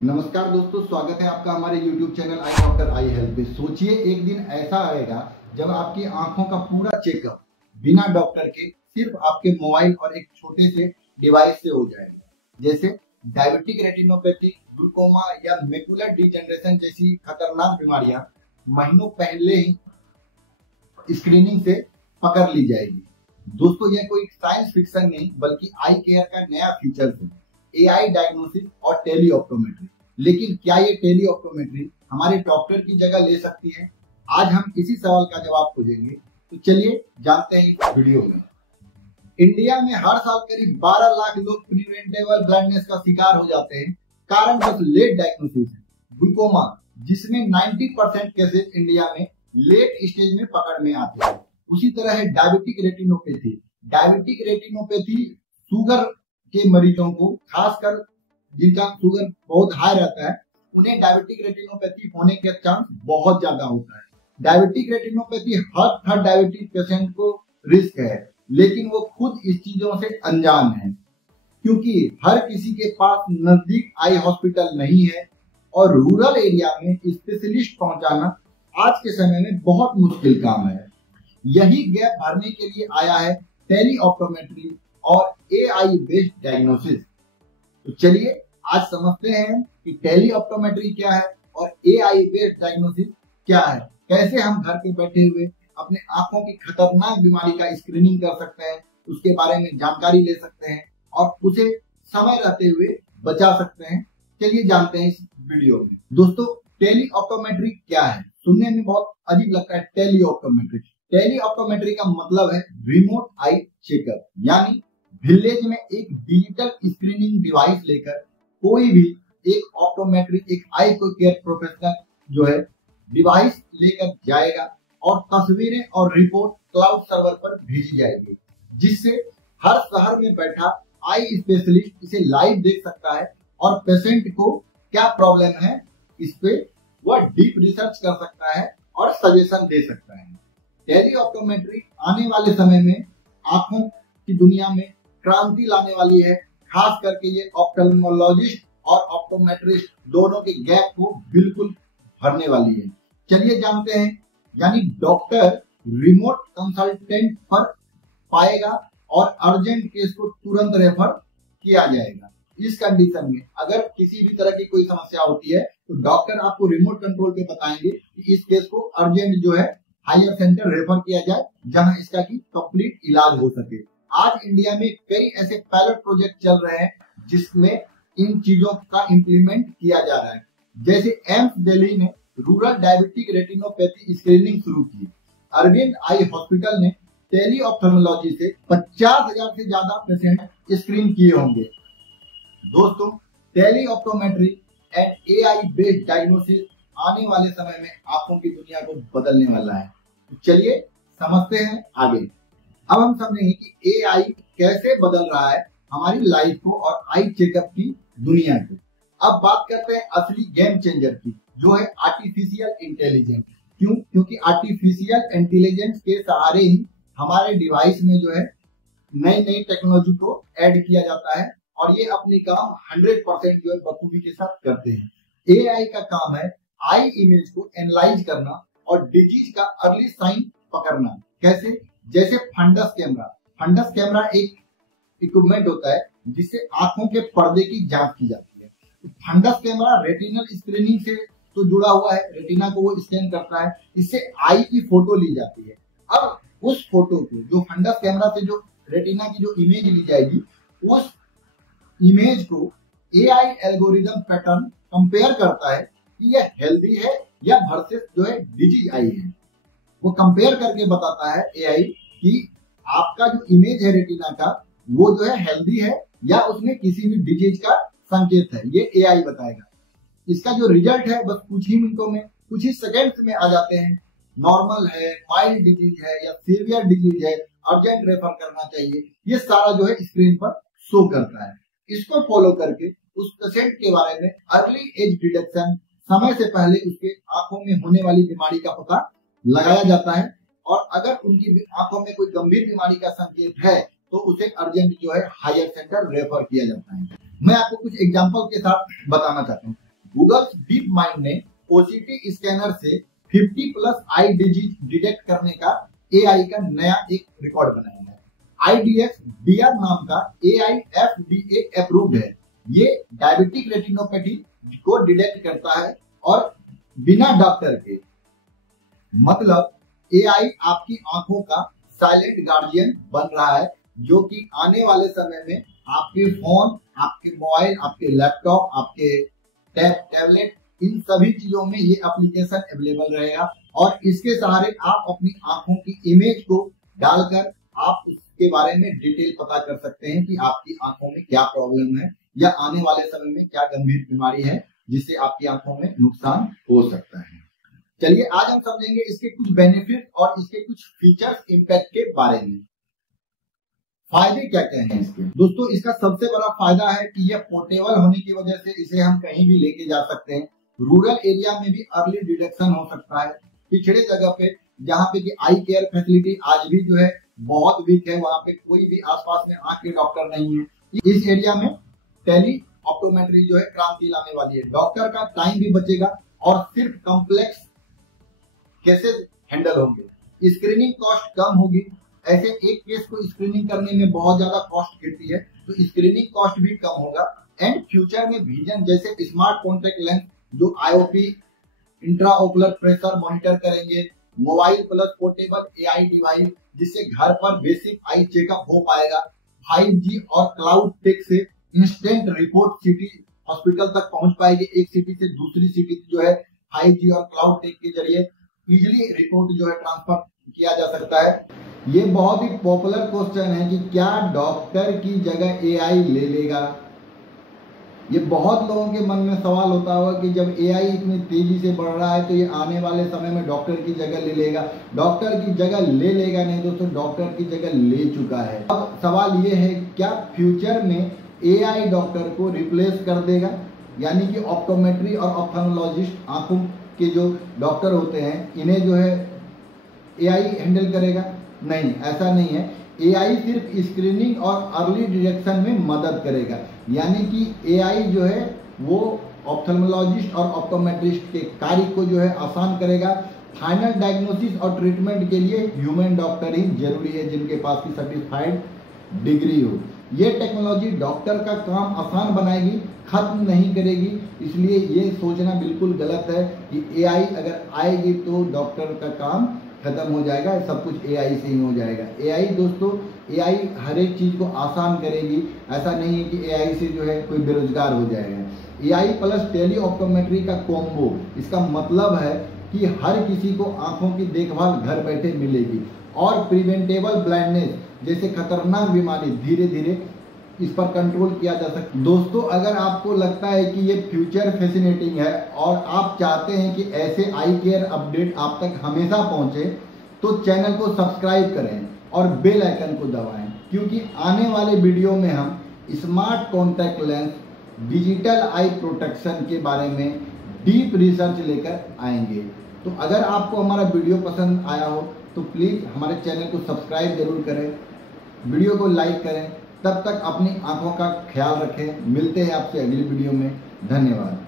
नमस्कार दोस्तों, स्वागत है आपका हमारे YouTube channel I doctor I help पे। सोचिए एक दिन ऐसा आएगा जब आपकी आंखों का पूरा चेकअप बिना डॉक्टर के सिर्फ आपके मोबाइल और एक छोटे से डिवाइस से हो जाएगा। जैसे डायबिटिक रेटिनोपैथी, ग्लूकोमा या मैकुलर डिजेनरेशन जैसी खतरनाक बीमारियां महीनों पहले ही स्क्रीनिंग से पकड़ ली जाएगी। दोस्तों, यह कोई साइंस फिक्शन नहीं बल्कि आई केयर का नया फीचर है, एआई डायग्नोसिस और टेली ऑप्टोमेट्री। लेकिन क्या ये टेली ऑप्टोमेट्री हमारे डॉक्टर की जगह ले सकती है? आज हम इसी सवाल का जवाब खोजेंगे। तो चलिए जानते हैं इस वीडियो में। इंडिया में हर साल करीब 12 लाख लोग प्रिवेंटेबल ब्लाइंडनेस का शिकार हो जाते हैं। कारण बस लेट डायग्नोसिस है। ग्लूकोमा, जिसमें 90% केसेस इंडिया में लेट स्टेज में पकड़ में आते हैं। उसी तरह है diabetic retinopathy. Diabetic retinopathy sugar के मरीजों को, खासकर जिनका शुगर बहुत हाई रहता है, उन्हें डायबिटिक रेटिनोपैथी होने के चांस बहुत ज्यादा होता है। डायबिटिक रेटिनोपैथी हर थर्ड डायबिटिक पेशेंट को रिस्क है, लेकिन वो खुद इस चीजों से अनजान है, क्योंकि हर किसी के पास नजदीक आई हॉस्पिटल नहीं है और रूरल एरिया में स्पेशलिस्ट पहुंचाना आज के समय में बहुत मुश्किल काम है। यही गैप भरने के लिए आया है टेली ऑप्टोमेट्री और एआई बेस्ड डायग्नोसिस। तो चलिए आज समझते हैं कि टेली ऑप्टोमेट्री क्या है और एआई बेस्ड डायग्नोसिस क्या है। कैसे हम घर पे बैठे हुए अपने आंखों की खतरनाक बीमारी का स्क्रीनिंग कर सकते हैं, उसके बारे में जानकारी ले सकते हैं और उसे समय रहते हुए बचा सकते हैं। चलिए जानते हैं इस वीडियो में। दोस्तों, टेली ऑप्टोमेट्री क्या है? सुनने में बहुत अजीब लगता है। टेली ऑप्टोमेट्री, टेली ऑप्टोमेट्री का मतलब है रिमोट आई चेकअप, यानी विलेज में एक डिजिटल स्क्रीनिंग डिवाइस लेकर कोई भी एक ऑप्टोमेट्री, एक आई को केयर प्रोफेशनल जो है डिवाइस लेकर जाएगा और तस्वीरें और रिपोर्ट क्लाउड सर्वर पर भेजी जाएगी, जिससे हर शहर में बैठा आई स्पेशलिस्ट इसे लाइव देख सकता है और पेशेंट को क्या प्रॉब्लम है इस पे वह डीप रिसर्च कर सकता है और सजेशन दे सकता है। टेली ऑप्टोमेट्री आने वाले समय में आंखों की दुनिया में क्रांति लाने वाली है। खास करके ये ऑप्थेल्मोलॉजिस्ट और ऑप्टोमेट्रिस्ट दोनों के गैप को बिल्कुल भरने वाली है। चलिए जानते हैं। यानी डॉक्टर रिमोट कंसल्टेंट पर पाएगा और अर्जेंट केस को तुरंत रेफर किया जाएगा। इस कंडीशन में अगर किसी भी तरह की कोई समस्या होती है तो डॉक्टर आपको रिमोट कंट्रोल पे बताएंगे कि इस केस को अर्जेंट जो है हायर सेंटर रेफर किया जाए, जहां इसका की कंप्लीट इलाज हो सके। आज इंडिया में कई ऐसे पायलट प्रोजेक्ट चल रहे हैं जिसमें इन चीजों का इम्प्लीमेंट किया जा रहा है। जैसे एम्स दिल्ली ने रूरल डायबिटिक रेटिनोपैथी स्क्रीनिंग शुरू की। अरविंद आई हॉस्पिटल ने टेली ऑप्थेल्मोलॉजी से 50,000 से ज्यादा पेशेंट स्क्रीन किए होंगे। दोस्तों, tele optometry and AI based diagnosis आने वाले समय में आंखों की दुनिया को बदलने वाला है। तो चलिए समझते हैं आगे। अब हम समझेंगे कि एआई कैसे बदल रहा है हमारी लाइफ को और आई चेकअप की दुनिया को। अब बात करते हैं असली गेम चेंजर की, जो है आर्टिफिशियल इंटेलिजेंस। क्यों? क्योंकि आर्टिफिशियल इंटेलिजेंस के सहारे ही हमारे डिवाइस में जो है नई नई टेक्नोलॉजी को ऐड किया जाता है और ये अपनी काम 100% जो है बखूबी के साथ करते हैं। एआई का काम है आई इमेज को एनालाइज करना और डिजीज का अर्ली साइन पकड़ना। कैसे? जैसे फंडस कैमरा। फंडस कैमरा एक इक्विपमेंट होता है जिससे आंखों के पर्दे की जांच की जाती है। तो फंडस कैमरा रेटिनल स्क्रीनिंग से तो जुड़ा हुआ है, रेटिना को वो स्कैन करता है, इससे आई की फोटो ली जाती है। अब उस फोटो को, जो फंडस कैमरा से जो रेटिना की जो इमेज ली जाएगी, उस इमेज को एआई एल्गोरिदम पैटर्न कंपेयर करता है कि यह हेल्दी है या वर्सेस जो है डिजीज आई है। वो कंपेयर करके बताता है एआई कि आपका जो इमेज है रेटिना का, वो जो है हेल्दी है या उसमें किसी भी डिजीज का संकेत है। ये एआई बताएगा। इसका जो रिजल्ट है बस कुछ ही मिनटों में, कुछ ही सेकेंड्स में आ जाते हैं। नॉर्मल है, माइल्ड डिजीज है या सीवियर डिजीज है, अर्जेंट रेफर करना चाहिए, ये सारा जो है स्क्रीन पर शो करता है। इसको फॉलो करके उस पेशेंट के बारे में अर्ली एज डिटेक्शन, समय से पहले उसके आंखों में होने वाली बीमारी का पता लगाया जाता है और अगर उनकी आंखों में कोई गंभीर बीमारी का संकेत है तो उसे अर्जेंट जो है हायर सेंटर रेफर किया जाता है। मैं आपको कुछ एग्जांपल के साथ बताना चाहता हूँ। गूगल डीप माइंड ने ओसीटी स्कैनर से 50+ आई डिजीज डिटेक्ट करने का एआई का नया एक रिकॉर्ड बनाया है। IDX DR नाम का एआई FDA अप्रूव्ड है। ये डायबिटिक रेटिनोपैथी को डिटेक्ट करता है और बिना डॉक्टर के, मतलब एआई आपकी आंखों का साइलेंट गार्डियन बन रहा है, जो कि आने वाले समय में आपके फोन, आपके मोबाइल, आपके लैपटॉप, आपके टैबलेट, इन सभी चीजों में ये एप्लीकेशन अवेलेबल रहेगा और इसके सहारे आप अपनी आंखों की इमेज को डालकर आप उसके बारे में डिटेल पता कर सकते हैं कि आपकी आंखों में क्या प्रॉब्लम है या आने वाले समय में क्या गंभीर बीमारी है जिससे आपकी आंखों में नुकसान हो सकता है। चलिए आज हम समझेंगे इसके कुछ बेनिफिट और इसके कुछ फीचर्स, इम्पैक्ट के बारे में। फायदे क्या क्या हैं इसके? दोस्तों, इसका सबसे बड़ा फायदा है कि यह पोर्टेबल होने की वजह से इसे हम कहीं भी लेके जा सकते हैं। रूरल एरिया में भी अर्ली डिटेक्शन हो सकता है। पिछड़े जगह पे जहाँ पे कि आई केयर फैसिलिटी आज भी जो है बहुत वीक है, वहां पे कोई भी आसपास में आंख के डॉक्टर नहीं है, इस एरिया में टेली ऑप्टोमेट्री जो है क्रांति लाने वाली है। डॉक्टर का टाइम भी बचेगा और सिर्फ कॉम्प्लेक्स केसेस हैंडल होंगे। स्क्रीनिंग कॉस्ट कम होगी। ऐसे एक केस को स्क्रीनिंग करने में बहुत ज्यादा कॉस्ट गिरती है, तो स्क्रीनिंग कॉस्ट भी कम होगा। एंड फ्यूचर में विजन जैसे स्मार्ट कॉन्टेक्ट लेंस जो आईओपी, इंट्राओकुलर प्रेशर मॉनिटर करेंगे, mobile plus portable AI device जिससे घर पर बेसिक आई चेकअप हो पाएगा। 5G और क्लाउड टेक से इंस्टेंट रिपोर्ट सिटी हॉस्पिटल तक पहुंच पाएगी। एक सिटी से दूसरी सिटी जो है 5G और क्लाउड टेक के जरिए इजिली रिपोर्ट जो है ट्रांसफर किया जा सकता है। ये बहुत ही पॉपुलर क्वेश्चन है कि क्या डॉक्टर की जगह एआई ले लेगा? ये बहुत लोगों के मन में सवाल होता होगा कि जब एआई इतनी तेजी से बढ़ रहा है तो ये आने वाले समय में डॉक्टर की जगह ले लेगा। डॉक्टर की जगह ले लेगा नहीं दोस्तों, डॉक्टर की जगह ले चुका है। अब सवाल ये है क्या फ्यूचर में एआई डॉक्टर को रिप्लेस कर देगा? यानी कि ऑप्टोमेट्री और ऑप्थेल्मोलॉजिस्ट, आंखों के जो डॉक्टर होते हैं, इन्हें जो है एआई हैंडल करेगा? नहीं, ऐसा नहीं है। एआई सिर्फ स्क्रीनिंग और अर्ली डिटेक्शन में मदद करेगा। यानी कि एआई जो है वो ऑप्थेल्मोलॉजिस्ट और ऑप्टोमेट्रिस्ट के कार्य को जो है आसान करेगा। फाइनल डायग्नोसिस और ट्रीटमेंट के लिए ह्यूमन डॉक्टर ही जरूरी है जिनके पास की सर्टिफाइड डिग्री हो। ये टेक्नोलॉजी डॉक्टर का काम आसान बनाएगी, खत्म नहीं करेगी। इसलिए ये सोचना बिल्कुल गलत है कि एआई अगर आएगी तो डॉक्टर का काम खत्म हो जाएगा, सब कुछ एआई से ही हो जाएगा। एआई दोस्तों, एआई हर एक चीज को आसान करेगी। ऐसा नहीं है कि एआई से जो है कोई बेरोजगार हो जाएगा। एआई प्लस टेली ऑप्टोमेट्री का कॉम्बो, इसका मतलब है कि हर किसी को आंखों की देखभाल घर बैठे मिलेगी और प्रिवेंटेबल ब्लाइंडनेस जैसे खतरनाक बीमारी धीरे धीरे इस पर कंट्रोल किया जा सकता है। दोस्तों, अगर आपको लगता है कि ये फ्यूचर फैसिनेटिंग है और आप चाहते हैं कि ऐसे आई केयर अपडेट आप तक हमेशा पहुंचे, तो चैनल को सब्सक्राइब करें और बेल आइकन को दबाएं, क्योंकि आने वाले वीडियो में हम स्मार्ट कॉन्टैक्ट लेंस, डिजिटल आई प्रोटेक्शन के बारे में डीप रिसर्च लेकर आएंगे। तो अगर आपको हमारा वीडियो पसंद आया हो तो प्लीज़ हमारे चैनल को सब्सक्राइब जरूर करें, वीडियो को लाइक करें। तब तक अपनी आंखों का ख्याल रखें। मिलते हैं आपसे अगली वीडियो में। धन्यवाद।